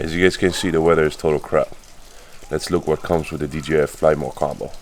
As you guys can see, the weather is total crap. Let's look what comes with the DJI Fly Mode combo.